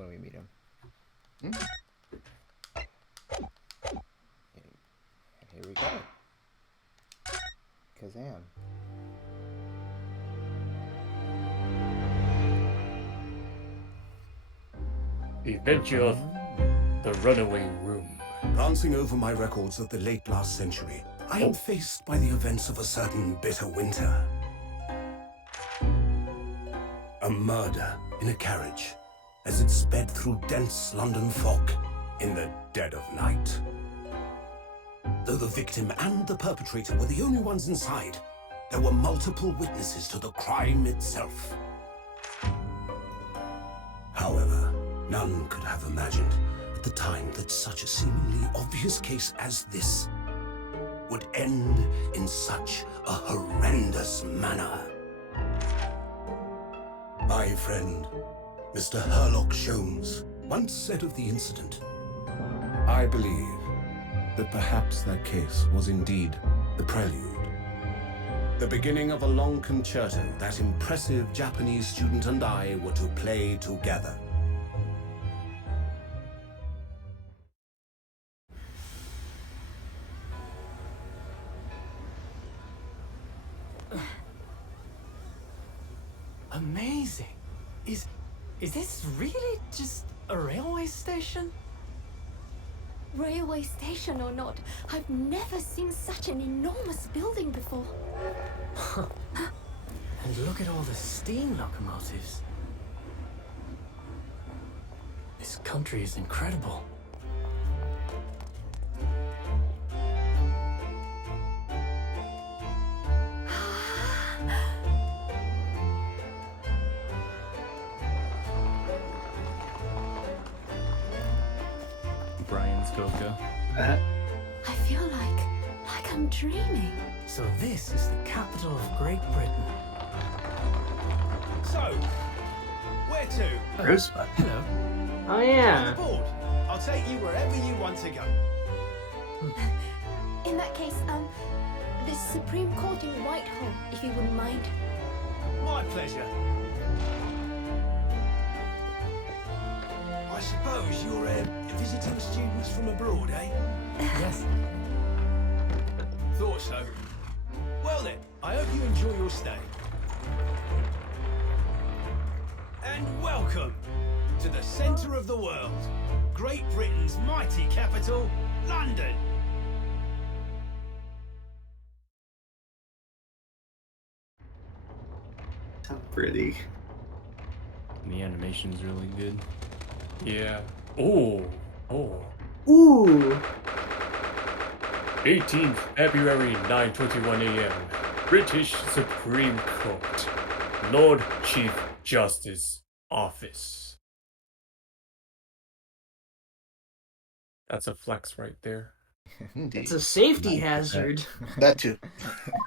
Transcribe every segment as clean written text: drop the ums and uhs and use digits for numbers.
when we meet him. Here we go. Kazam. The Adventure of the Runaway Room. Glancing over my records of the late last century, I am faced by the events of a certain bitter winter. A murder in a carriage as it sped through dense London fog in the dead of night. Though the victim and the perpetrator were the only ones inside, there were multiple witnesses to the crime itself. However, none could have imagined at the time that such a seemingly obvious case as this would end in such a horrendous manner. My friend, Mr. Herlock Sholmes, once said of the incident, "I believe that perhaps that case was indeed the prelude. The beginning of a long concerto that impressive Japanese student and I were to play together." Amazing. Is this really just a railway station? Railway station or not, I've never seen such an enormous building before. And look at all the steam locomotives. This country is incredible. Brian's Coco. I feel like I'm dreaming. So this is the capital of Great Britain. So, where to? Rosebud. Hello. Oh On yeah. board. I'll take you wherever you want to go. In that case, the Supreme Court in Whitehall, if you wouldn't mind. My pleasure. I suppose you're visiting students from abroad, eh? Yes. Thought so. Well then, I hope you enjoy your stay. And welcome to the centre of the world, Great Britain's mighty capital, London. So pretty. The animation's really good. Yeah. Oh. Ooh. 18th February, 9:21 a.m. British Supreme Court. Lord Chief Justice Office. That's a flex right there. Indeed. It's a safety hazard. That too.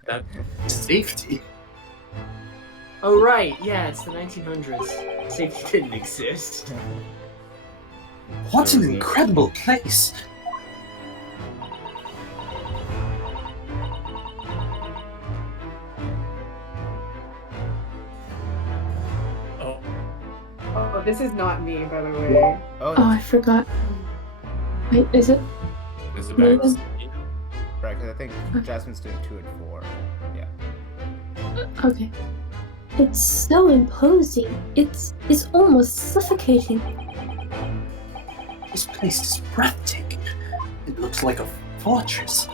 That Safety. Oh right, yeah, it's the 1900s. Safety didn't exist. What an incredible place. oh Oh, this is not me, by the way. Oh, Oh, I forgot. Wait, is it? is it Maybe. back? right, because I think Jasmine's doing 2 and 4. Yeah. Okay. It's so imposing. It's almost suffocating. This place is breathtaking. It looks like a fortress.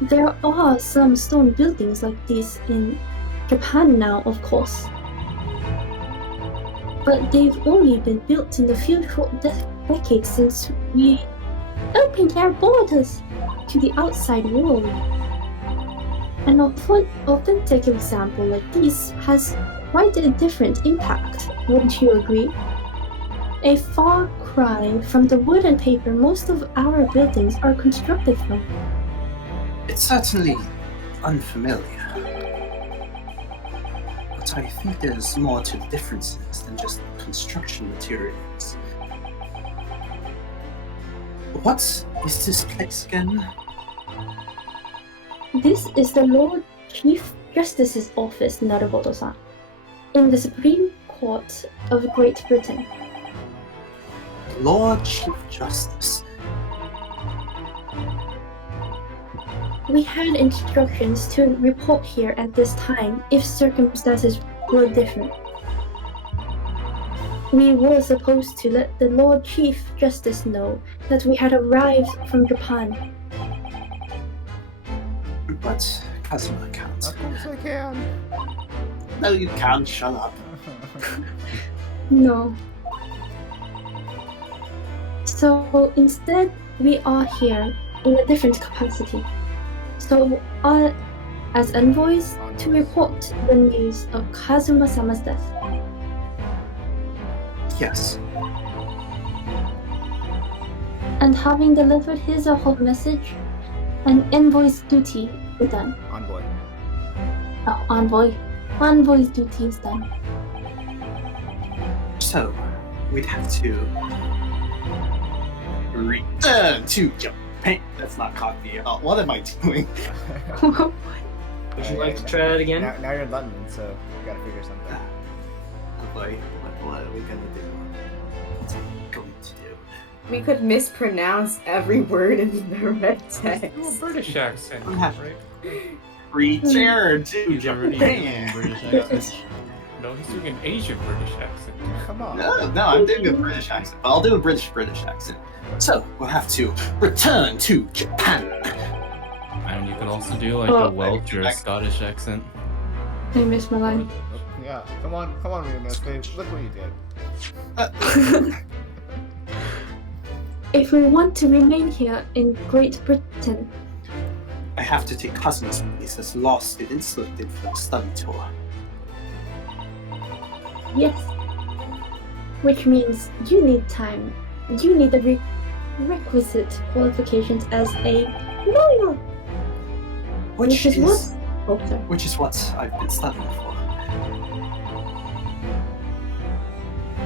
There are some stone buildings like this in Japan now, of course. But they've only been built in the few short decades since we opened our borders to the outside world. An authentic example like this has quite a different impact, wouldn't you agree? A far cry from the wood and paper most of our buildings are constructed from. It's certainly unfamiliar. But I think there's more to the differences than just construction materials. What is this place again? This is the Lord Chief Justice's office, Naruhodo-san, in the Supreme Court of Great Britain. Lord Chief Justice. We had instructions to report here at this time if circumstances were different. We were supposed to let the Lord Chief Justice know that we had arrived from Japan. But Kazuma can't. Of course I can. No, you can't. Shut up. No. So instead, we are here in a different capacity. So, as envoys to report the news of Kazuma-sama's death. Yes. And having delivered his or her message, an envoy's duty is done. Envoy. Oh, envoy. Envoy's duty is done. So, we'd have to return to Japan. That's not cocky at all. What am I doing? Would you like to try that again? Now you're in London, so you gotta figure something out. Oh boy, what are we gonna do? What's we going to do? We could mispronounce every word in the red Do a text. British accent, I'm happy. right? Return to He's already doing Japan. British accent. No, he's doing an Asian British accent. Come on. No, I'm doing a British accent. I'll do a British accent. So, we'll have to return to Japan. And you can also do like Oh. a Welsh or a Scottish accent. I missed my line. Yeah, come on, babe. Look what you did. If we want to remain here in Great Britain, I have to take Kazuma's place as law students selected for the study tour. yes. Which means you need time. You need the requisite qualifications as a lawyer. Which is what? Oh, sorry. which is what I've been studying for.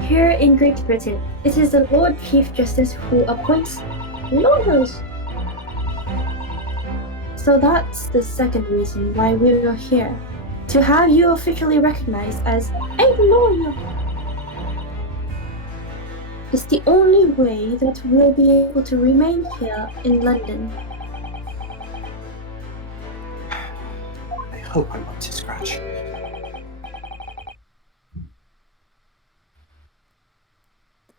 Here in Great Britain, it is the Lord Chief Justice who appoints lawyers. So that's the second reason why we are here. To have you officially recognized as a lawyer. It's the only way that we'll be able to remain here in London. I hope I'm up to scratch.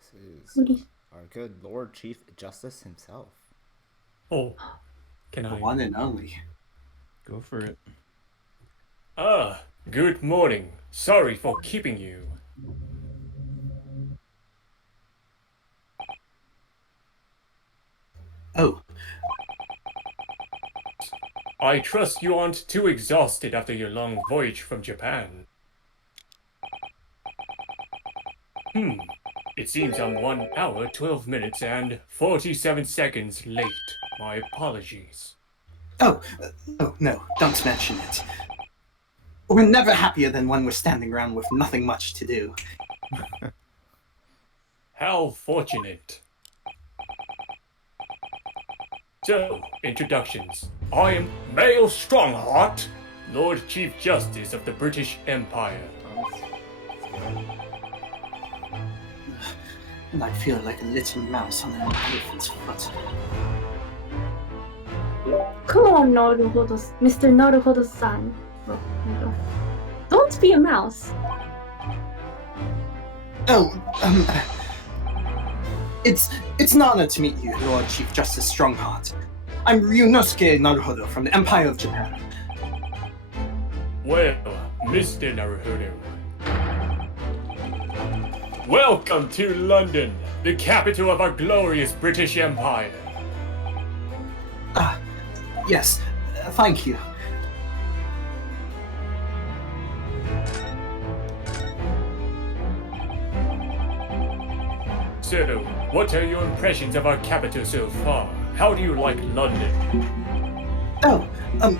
This What do is you- our good Lord Chief Justice himself. Oh, can The I? one and only. Go for it. Ah, good morning. Sorry for keeping you. Oh, I trust you aren't too exhausted after your long voyage from Japan. It seems I'm 1 hour, 12 minutes, and 47 seconds late. My apologies. oh, no, don't mention it. We're never happier than when we're standing around with nothing much to do. How fortunate. So, introductions. I am Mael Strongfart, Lord Chief Justice of the British Empire. And I feel like a little mouse on an elephant's foot. Come on, Naruhodo, Mr. Naruhodo-san. Don't be a mouse. Oh, it's an honor to meet you, Lord Chief Justice Strongheart. I'm Ryunosuke Naruhodo from the Empire of Japan. Well, Mr. Naruhodo. Welcome to London, the capital of our glorious British Empire. Yes, thank you. So, what are your impressions of our capital so far? How do you like London? Oh, I've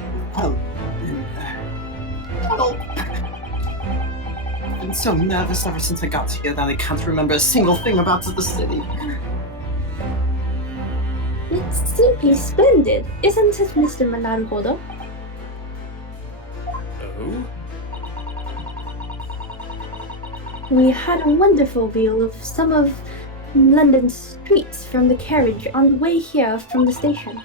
been so nervous ever since I got here that I can't remember a single thing about the city. It's simply splendid, isn't it, Mr. Naruhodo? Oh? We had a wonderful view of some of London streets from the carriage on the way here from the station.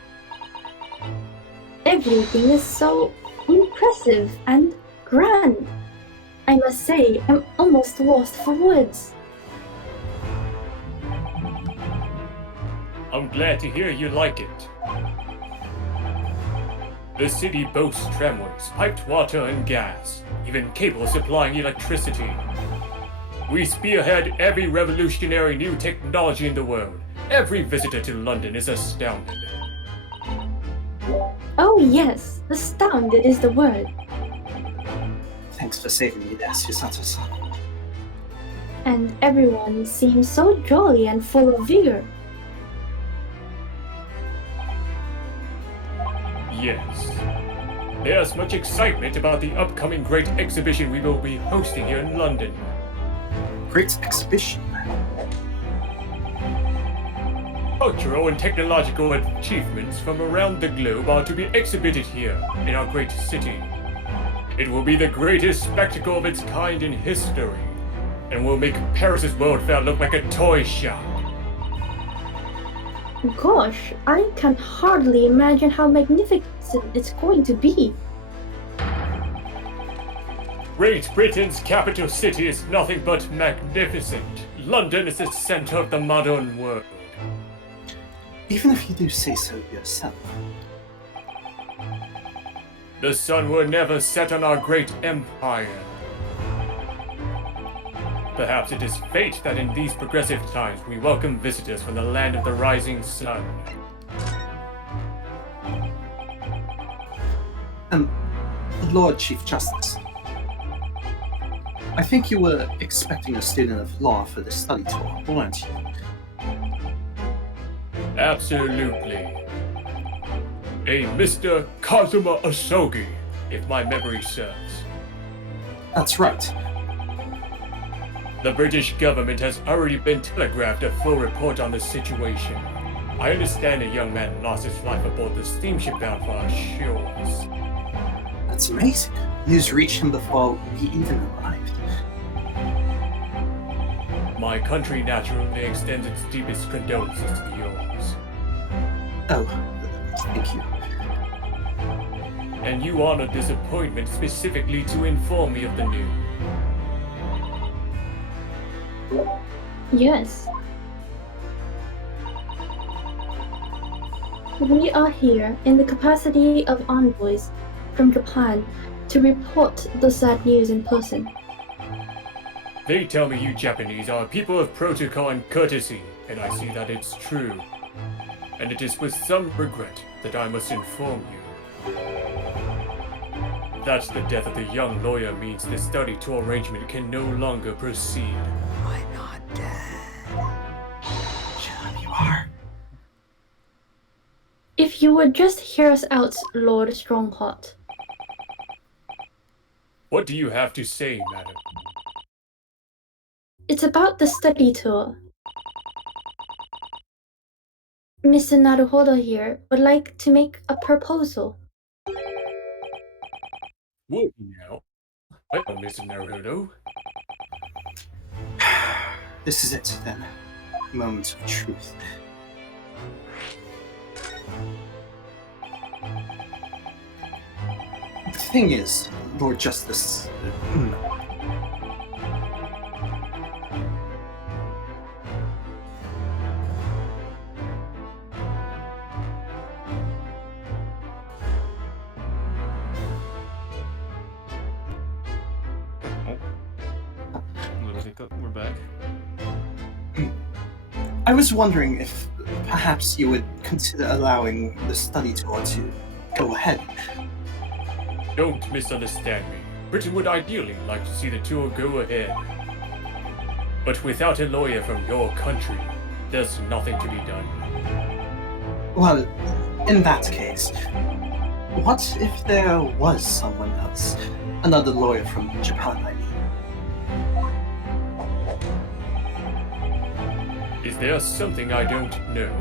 Everything is so impressive and grand. I must say, I'm almost lost for words. I'm glad to hear you like it. The city boasts tramways, piped water and gas, even cables supplying electricity. We spearhead every revolutionary new technology in the world. Every visitor to London is astounded. Oh yes, astounded is the word. Thanks for saving me there, Susato-san. And everyone seems so jolly and full of vigor. Yes. There's much excitement about the upcoming great exhibition we will be hosting here in London. Great exhibition? Cultural and technological achievements from around the globe are to be exhibited here in our great city. It will be the greatest spectacle of its kind in history, and will make Paris's World Fair look like a toy shop. Gosh, I can hardly imagine how magnificent it's going to be. Great Britain's capital city is nothing but magnificent. London is the center of the modern world. Even if you do say so yourself. The sun will never set on our great empire. Perhaps it is fate that in these progressive times we welcome visitors from the land of the rising sun. Lord Chief Justice. I think you were expecting a student of law for the study tour, weren't you? Absolutely. A Mr. Kazuma Asogi, if my memory serves. That's right. The British government has already been telegraphed a full report on the situation. I understand a young man lost his life aboard the steamship bound for our shores. That's amazing. News reached him before we even arrived. My country naturally extends its deepest condolences to yours. Oh, thank you. And you honored this appointment specifically to inform me of the news. Yes. We are here in the capacity of envoys from Japan to report the sad news in person. They tell me you Japanese are people of protocol and courtesy, and I see that it's true. And it is with some regret that I must inform you that the death of the young lawyer means the study tour arrangement can no longer proceed. I'm not dead. Sure you are. If you would just hear us out, Lord Strongfart. What do you have to say, madam? It's about the study tour. Mr. Naruhodo here would like to make a proposal. Whoa now. Well, Mr. Naruhodo. This is it, then. Moment of truth. The thing is, Lord Justice... We're back. I was wondering if perhaps you would consider allowing the study tour to go ahead. Don't misunderstand me. Britain would ideally like to see the tour go ahead. But without a lawyer from your country, there's nothing to be done. Well, in that case, what if there was someone else? Another lawyer from Japan, I mean. Is there something I don't know?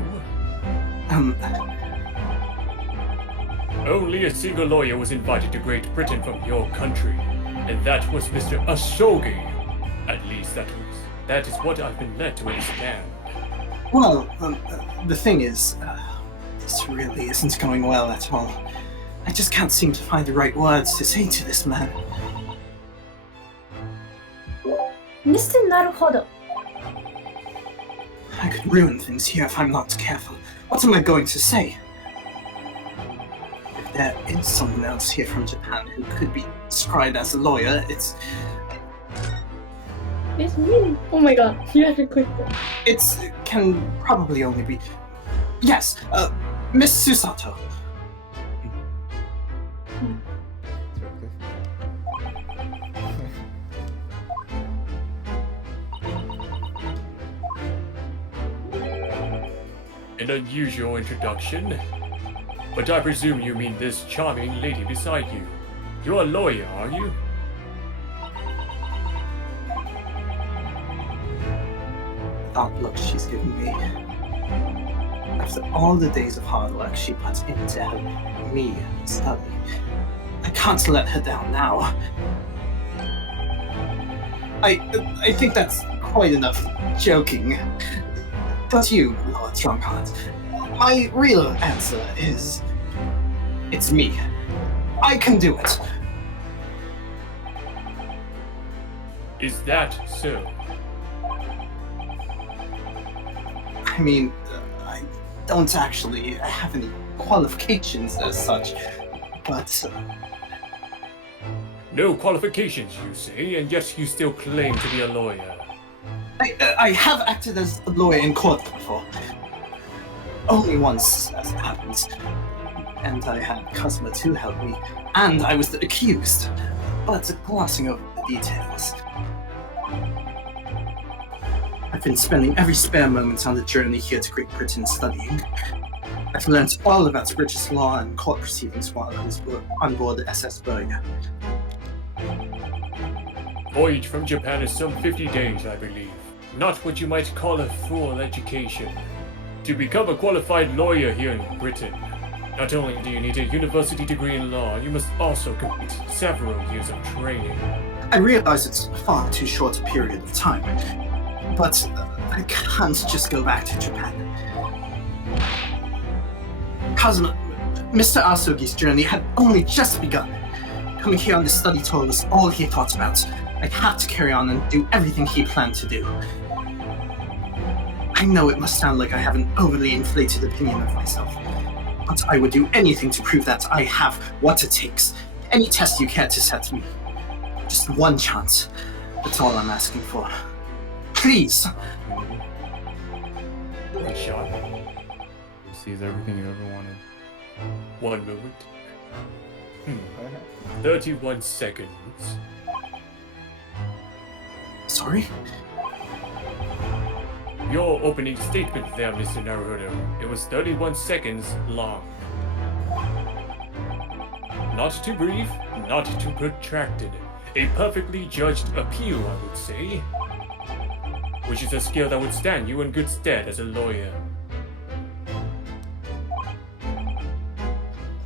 Only a single lawyer was invited to Great Britain from your country, and that was Mr. Asogi. At least that was That is what I've been led to understand. Well, the thing is, this really isn't going well at all. I just can't seem to find the right words to say to this man. Mr. Naruhodo, I could ruin things here if I'm not careful. What am I going to say? If there is someone else here from Japan who could be described as a lawyer, it's me. Oh my god, you have to click that. it can probably only be... Yes, Miss Susato. An unusual introduction. But I presume you mean this charming lady beside you. You're a lawyer, are you? That look she's given me. After all the days of hard work she puts into helping me study, I can't let her down now. I think that's quite enough joking. Don't you, Lord Strongfart? My real answer is... it's me. I can do it. Is that so? I mean, I don't actually have any qualifications as such, but... No qualifications, you say, and yet you still claim to be a lawyer. I have acted as a lawyer in court before. Only once, as it happens. And I had Cosmo to help me, and I was the accused. But glossing over the details. I've been spending every spare moment on the journey here to Great Britain studying. I've learned all about British law and court proceedings while I was on board the SS Berger. Voyage from Japan is some 50 days, I believe. Not what you might call a full education. To become a qualified lawyer here in Britain, not only do you need a university degree in law, you must also complete several years of training. I realize it's a far too short a period of time, but I can't just go back to Japan. Kazuma, Mr. Asugi's journey had only just begun. Coming here on the study tour was all he thought about. I had to carry on and do everything he planned to do. I know it must sound like I have an overly inflated opinion of myself, but I would do anything to prove that I have what it takes. Any test you care to set me. Just one chance. That's all I'm asking for. Please! One shot. Sees everything you ever wanted. 1 moment. 31 seconds. Sorry? Your opening statement there, Mr. Naruhodo. It was 31 seconds long. Not too brief, not too protracted. A perfectly judged appeal, I would say. Which is a skill that would stand you in good stead as a lawyer.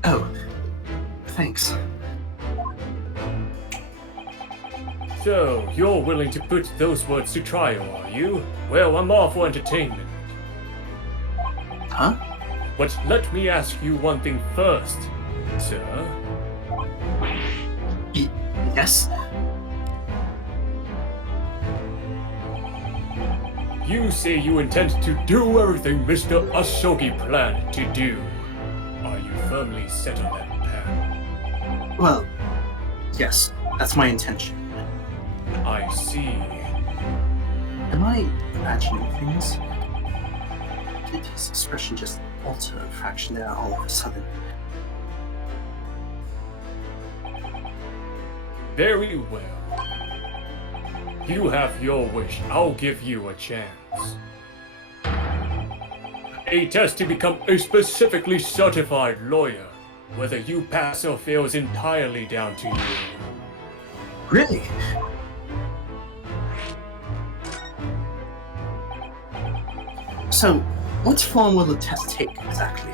Oh, thanks. So, you're willing to put those words to trial, are you? Well, I'm all for entertainment. Huh? But let me ask you one thing first, sir. Yes? You say you intend to do everything Mr. Asogi planned to do. Are you firmly set on that path? Well, yes, that's my intention. I see. Am I imagining things? Did his expression just alter a fraction there all of a sudden? Very well. You have your wish. I'll give you a chance. A test to become a specifically certified lawyer. Whether you pass or fail is entirely down to you. Really? So, what form will the test take exactly?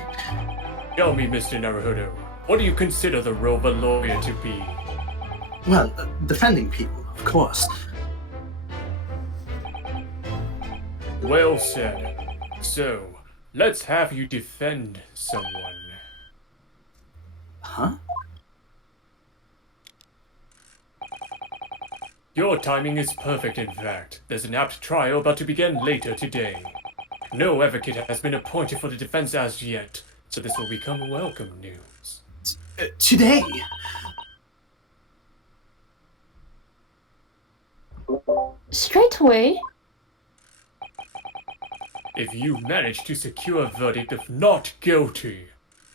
Tell me, Mr. Naruhodo, what do you consider the role of a lawyer to be? Well, defending people, of course. Well said. So, let's have you defend someone. Huh? Your timing is perfect, in fact. There's an apt trial about to begin later today. No advocate has been appointed for the defense as yet, so this will become welcome news. Today? Straight away? If you manage to secure a verdict of not guilty,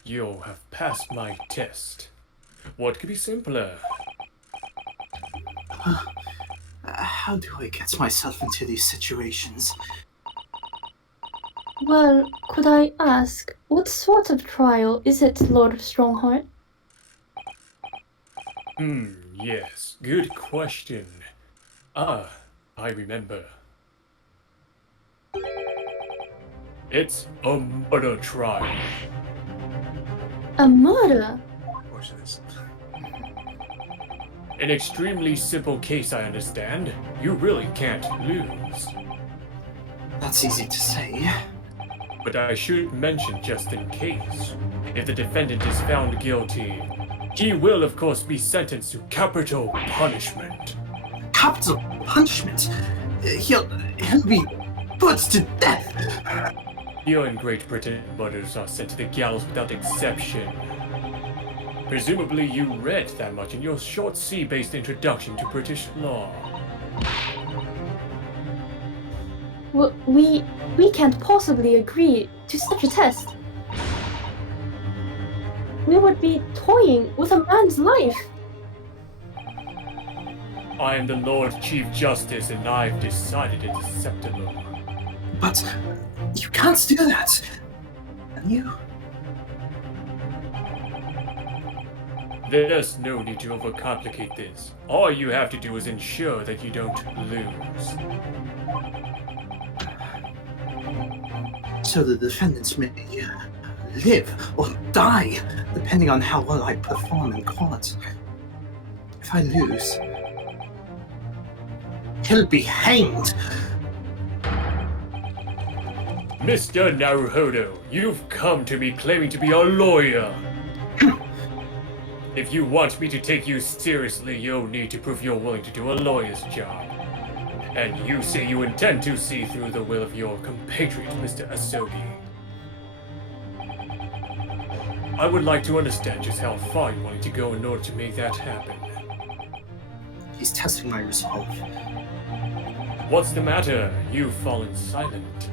you'll have passed my test. What could be simpler? How do I get myself into these situations? Well, could I ask, what sort of trial is it, Lord Strongheart? Yes, good question. I remember. It's a murder trial. A murder? An extremely simple case, I understand. You really can't lose. That's easy to say. But I should mention just in case, if the defendant is found guilty, he will of course be sentenced to capital punishment. Capital punishment? He'll be put to death. Here in Great Britain, murders are sent to the gallows without exception. Presumably you read that much in your short C-based introduction to British law. We can't possibly agree to such a test. We would be toying with a man's life. I am the Lord Chief Justice and I've decided it's acceptable. But you can't do that. And you? There's no need to overcomplicate this. All you have to do is ensure that you don't lose. So the defendants may live or die, depending on how well I perform in court. If I lose, he'll be hanged. Mr. Naruhodo, you've come to me claiming to be a lawyer. If you want me to take you seriously, you'll need to prove you're willing to do a lawyer's job. And you say you intend to see through the will of your compatriot, Mr. Asogi. I would like to understand just how far you're willing to go in order to make that happen. He's testing my resolve. What's the matter? You've fallen silent.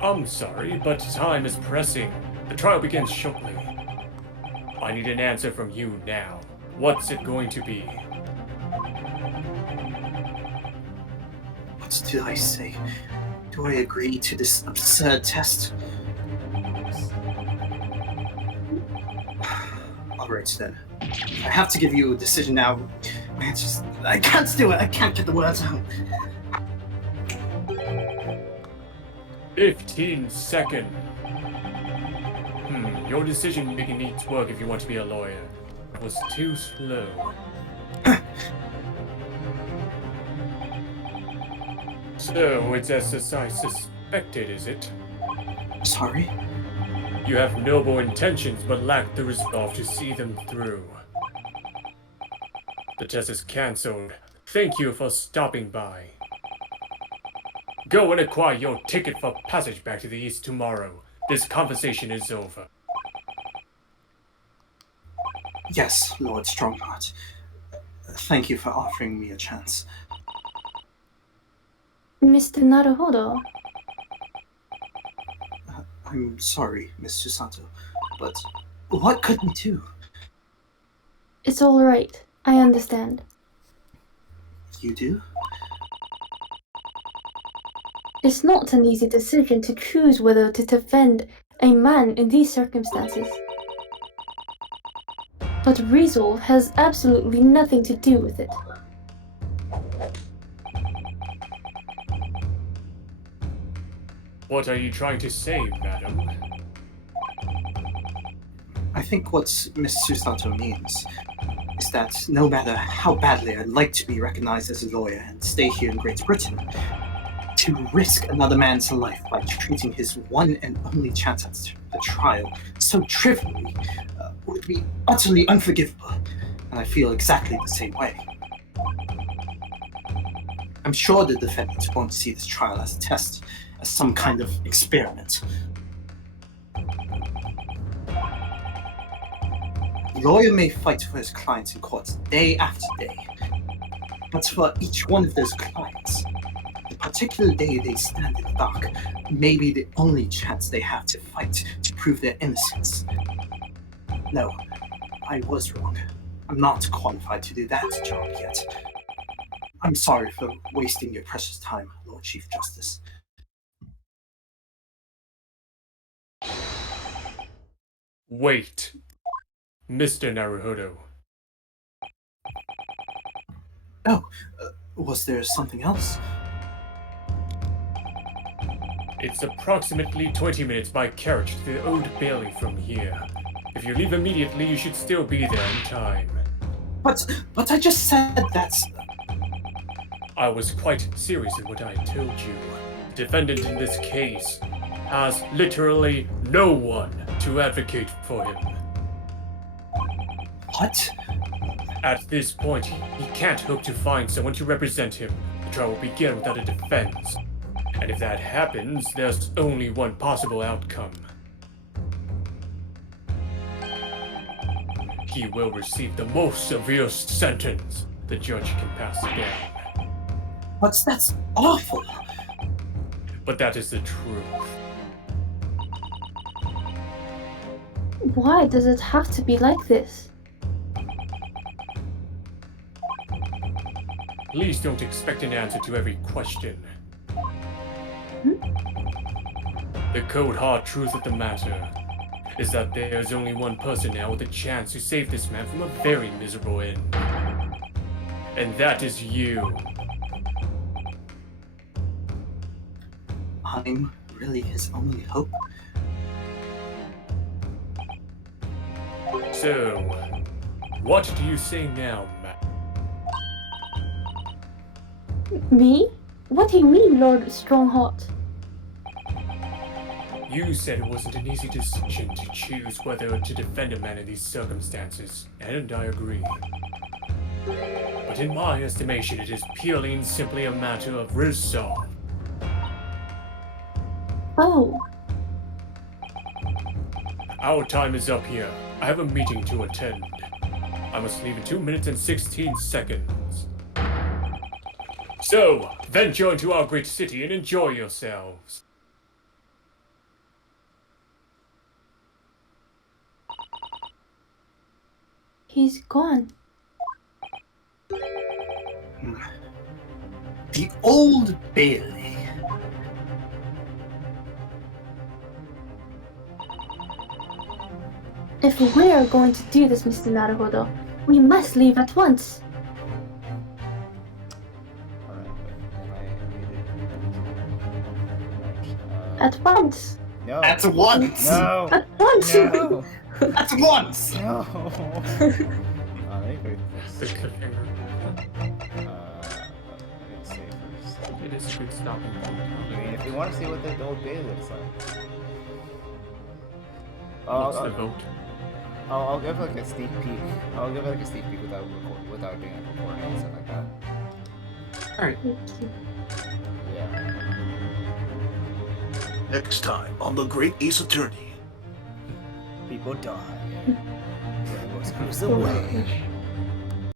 I'm sorry, but time is pressing. The trial begins shortly. I need an answer from you now. What's it going to be? What do I say? Do I agree to this absurd test? Alright then. I have to give you a decision now. I can't do it. I can't get the words out. 15 seconds. Your decision-making needs work if you want to be a lawyer. It was too slow. So, it's as I suspected, is it? Sorry? You have noble intentions, but lack the resolve to see them through. The test is cancelled. Thank you for stopping by. Go and acquire your ticket for passage back to the East tomorrow. This conversation is over. Yes, Lord Strongfart. Thank you for offering me a chance. Mr. Naruhodo. I'm sorry, Miss Susato, but what could we do? It's all right. I understand. You do? It's not an easy decision to choose whether to defend a man in these circumstances. But resolve has absolutely nothing to do with it. What are you trying to say, madam? I think what Miss Susato means is that no matter how badly I'd like to be recognized as a lawyer and stay here in Great Britain, to risk another man's life by treating his one and only chance at the trial so trivially would be utterly unforgivable, and I feel exactly the same way. I'm sure the defendant won't see this trial as a test, as some kind of experiment. A lawyer may fight for his clients in court day after day, but for each one of those clients, the particular day they stand in the dock may be the only chance they have to fight to prove their innocence. No, I was wrong. I'm not qualified to do that job yet. I'm sorry for wasting your precious time, Lord Chief Justice. Wait, Mr. Naruhodo. Oh, was there something else? It's approximately 20 minutes by carriage to the Old Bailey from here. If you leave immediately, you should still be there in time. But I just said that's... I was quite serious in what I told you. The defendant in this case has literally no one to advocate for him. What? At this point, he can't hope to find someone to represent him. The trial will begin without a defense. And if that happens, there's only one possible outcome. He will receive the most severe sentence the judge can pass down. But that's awful. But that is the truth. Why does it have to be like this? Please don't expect an answer to every question. The cold hard truth of the matter is that there's only one person now with a chance to save this man from a very miserable end. And that is you. I'm really his only hope. So, what do you say now, Matt? Me? What do you mean, Lord Strongfart? You said it wasn't an easy decision to choose whether to defend a man in these circumstances, and I agree. But in my estimation, it is purely and simply a matter of resolve. Oh. Our time is up here. I have a meeting to attend. I must leave in 2 minutes and 16 seconds. So, venture into our great city and enjoy yourselves. He's gone. The Old Bailey. If we are going to do this, Mr. Naruhodo, we must leave at once. At once. No. At once. No. At once. No. At once. No. Let me break The this. cliffhanger. Let's see first. It is a good stopping point. I mean, if you want to see what the Old Bailey looks like. What's the vote? I'll give like a sneak peek. I'll give like a sneak peek without doing a recording and stuff like that. Alright. Yeah. Next time on The Great Ace Attorney. People die. Rainbow screws away.